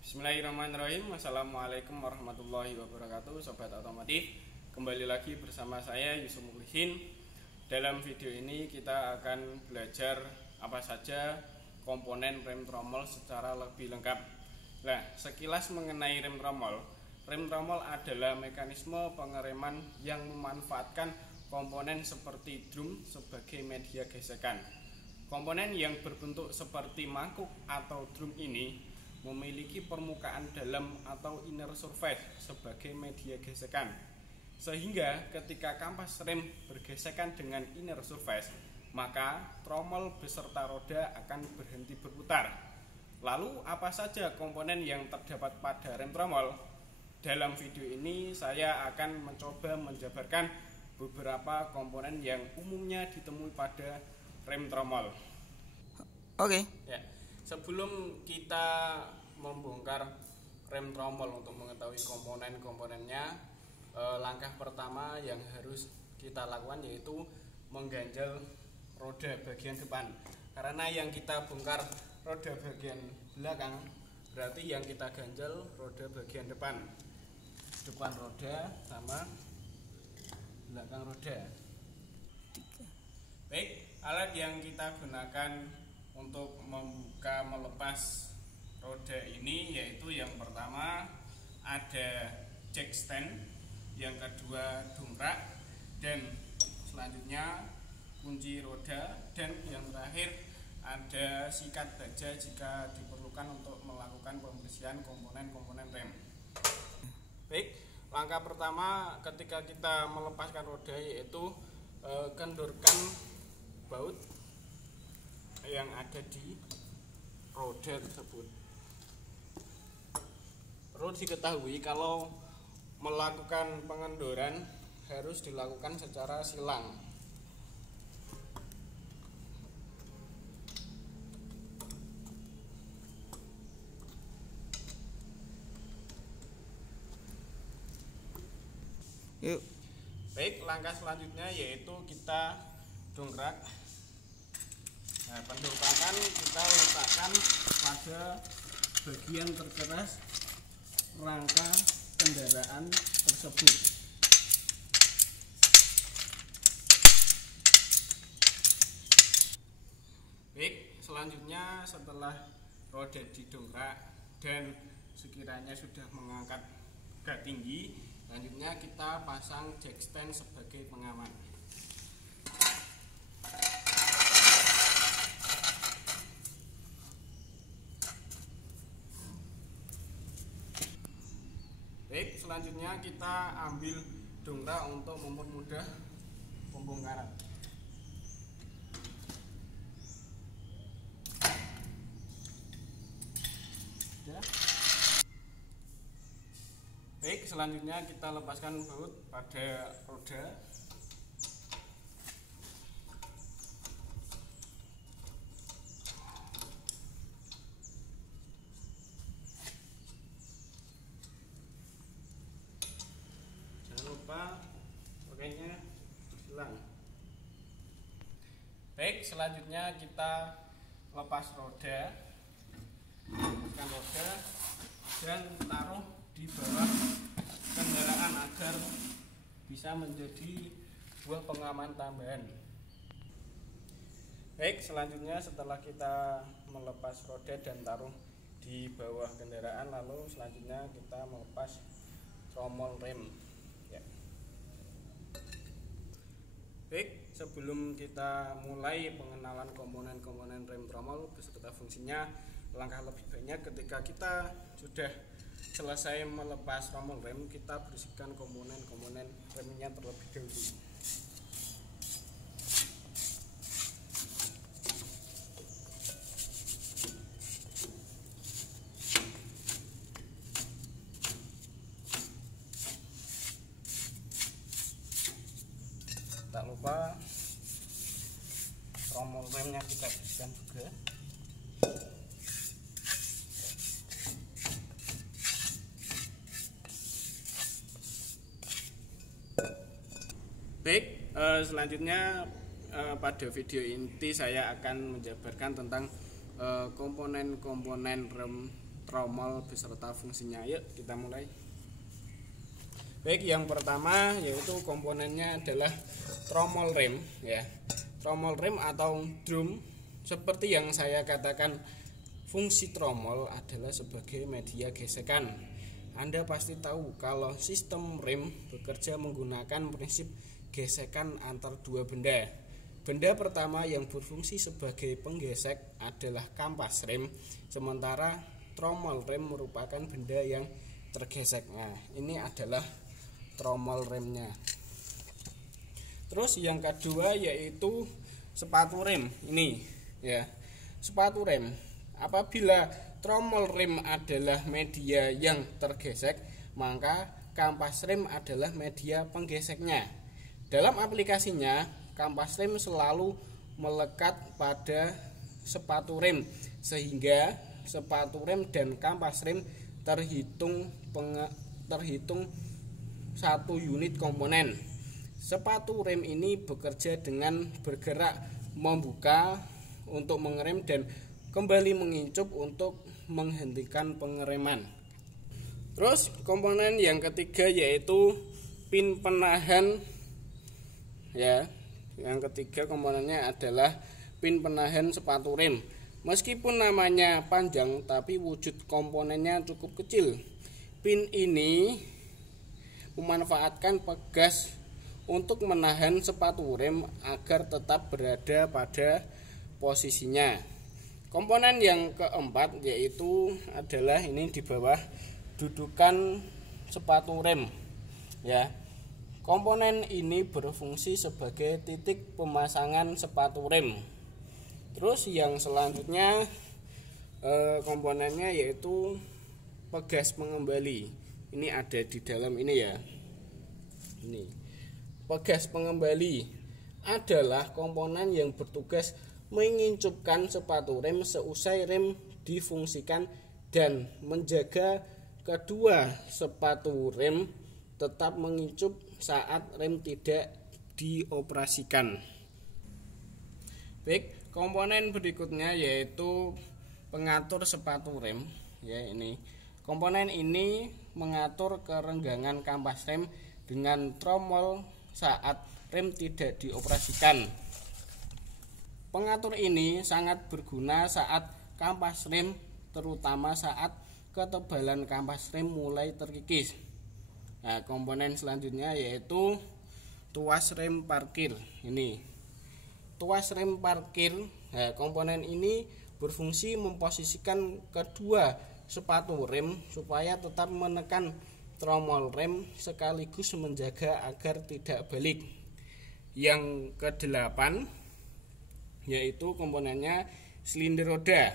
Bismillahirrahmanirrahim. Assalamualaikum warahmatullahi wabarakatuh. Sobat otomotif, kembali lagi bersama saya Yusuf Mukhlisin. Dalam video ini kita akan belajar apa saja komponen rem tromol secara lebih lengkap. Nah, sekilas mengenai rem tromol. Rem tromol adalah mekanisme pengereman yang memanfaatkan komponen seperti drum sebagai media gesekan. Komponen yang berbentuk seperti mangkuk atau drum ini memiliki permukaan dalam atau inner surface sebagai media gesekan, sehingga ketika kampas rem bergesekan dengan inner surface, maka tromol beserta roda akan berhenti berputar. Lalu apa saja komponen yang terdapat pada rem tromol? Dalam video ini saya akan mencoba menjabarkan beberapa komponen yang umumnya ditemui pada rem tromol. Oke. Ya, sebelum kita membongkar rem tromol untuk mengetahui komponen-komponennya, langkah pertama yang harus kita lakukan yaitu mengganjal roda bagian depan. Karena yang kita bongkar roda bagian belakang, berarti yang kita ganjal roda bagian depan. Depan roda sama belakang roda. Baik, alat yang kita gunakan untuk membuka melepas roda ini yaitu yang pertama ada jack stand, yang kedua dongkrak, dan selanjutnya kunci roda, dan yang terakhir ada sikat baja jika diperlukan untuk melakukan pembersihan komponen-komponen rem. Baik, langkah pertama ketika kita melepaskan roda yaitu kendorkan baut yang ada di roda tersebut. Perlu diketahui kalau melakukan pengendoran harus dilakukan secara silang. Yuk. Baik, langkah selanjutnya yaitu kita dongkrak. Nah, pendongkrakan kita letakkan pada bagian terkeras rangka kendaraan tersebut. Baik, selanjutnya setelah roda didongkrak dan sekiranya sudah mengangkat agak tinggi, selanjutnya kita pasang jack stand sebagai pengaman. Baik, selanjutnya kita ambil dongkrak untuk mempermudah pembongkaran. Ya. Baik, selanjutnya kita lepaskan baut pada roda. Pakainya hilang. Baik, selanjutnya kita lepas roda, dan taruh di bawah kendaraan agar bisa menjadi buah pengaman tambahan. Baik, selanjutnya setelah kita melepas roda dan taruh di bawah kendaraan, lalu selanjutnya kita melepas tromol rem. Ya. Baik, sebelum kita mulai pengenalan komponen-komponen rem tromol beserta fungsinya, langkah lebih baiknya ketika kita sudah selesai melepas tromol rem, kita bersihkan komponen-komponen remnya terlebih dahulu. Tak lupa tromol remnya kita bersihkan juga. Baik, selanjutnya pada video inti saya akan menjabarkan tentang komponen-komponen rem tromol beserta fungsinya. Yuk kita mulai. Baik, yang pertama yaitu komponennya adalah tromol rem ya. Tromol rem atau drum, seperti yang saya katakan, fungsi tromol adalah sebagai media gesekan. Anda pasti tahu kalau sistem rem bekerja menggunakan prinsip gesekan antar dua benda. Benda pertama yang berfungsi sebagai penggesek adalah kampas rem, sementara tromol rem merupakan benda yang tergesek. Nah, ini adalah tromol remnya. Terus yang kedua yaitu sepatu rem. Ini ya, sepatu rem. Apabila tromol rem adalah media yang tergesek, maka kampas rem adalah media penggeseknya. Dalam aplikasinya, kampas rem selalu melekat pada sepatu rem, sehingga sepatu rem dan kampas rem terhitung satu unit komponen. Sepatu rem ini bekerja dengan bergerak membuka untuk mengerem dan kembali mengincup untuk menghentikan pengereman. Terus komponen yang ketiga yaitu pin penahan ya. Yang ketiga komponennya adalah pin penahan sepatu rem. Meskipun namanya panjang tapi wujud komponennya cukup kecil. Pin ini memanfaatkan pegas untuk menahan sepatu rem agar tetap berada pada posisinya. Komponen yang keempat yaitu adalah ini di bawah dudukan sepatu rem ya. Komponen ini berfungsi sebagai titik pemasangan sepatu rem. Terus yang selanjutnya komponennya yaitu pegas pengembali. Ini ada di dalam ini ya. Ini pegas pengembali adalah komponen yang bertugas mengincupkan sepatu rem seusai rem difungsikan dan menjaga kedua sepatu rem tetap mengincup saat rem tidak dioperasikan. Baik, komponen berikutnya yaitu pengatur sepatu rem ya. Ini komponen ini mengatur kerenggangan kampas rem dengan tromol saat rem tidak dioperasikan. Pengatur ini sangat berguna saat kampas rem, terutama saat ketebalan kampas rem mulai terkikis. Nah, komponen selanjutnya yaitu tuas rem parkir. Ini tuas rem parkir. Nah, komponen ini berfungsi memposisikan kedua sepatu rem supaya tetap menekan tromol rem sekaligus menjaga agar tidak balik. Yang kedelapan yaitu komponennya silinder roda.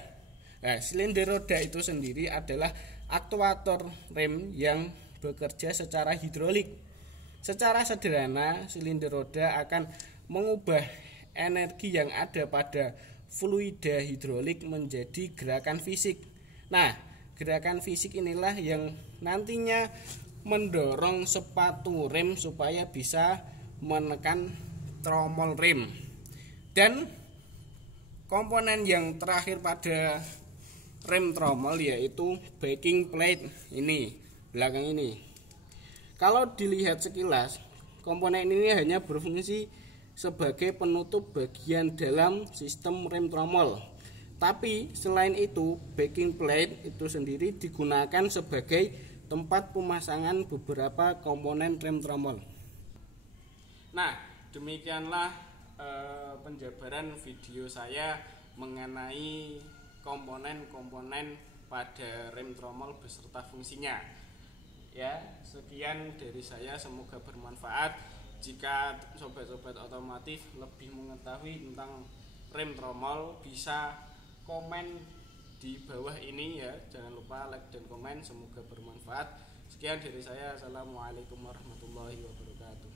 Nah, silinder roda itu sendiri adalah aktuator rem yang bekerja secara hidrolik. Secara sederhana, silinder roda akan mengubah energi yang ada pada fluida hidrolik menjadi gerakan fisik. Nah, gerakan fisik inilah yang nantinya mendorong sepatu rem supaya bisa menekan tromol rem. Dan komponen yang terakhir pada rem tromol yaitu backing plate. Ini belakang ini. Kalau dilihat sekilas, komponen ini hanya berfungsi sebagai penutup bagian dalam sistem rem tromol. Tapi selain itu, backing plate itu sendiri digunakan sebagai tempat pemasangan beberapa komponen rem tromol. Nah, demikianlah penjabaran video saya mengenai komponen-komponen pada rem tromol beserta fungsinya. Ya, sekian dari saya, semoga bermanfaat. Jika sobat-sobat otomotif lebih mengetahui tentang rem tromol, bisa komen di bawah ini ya. Jangan lupa like dan komen, semoga bermanfaat. Sekian dari saya. Assalamualaikum warahmatullahi wabarakatuh.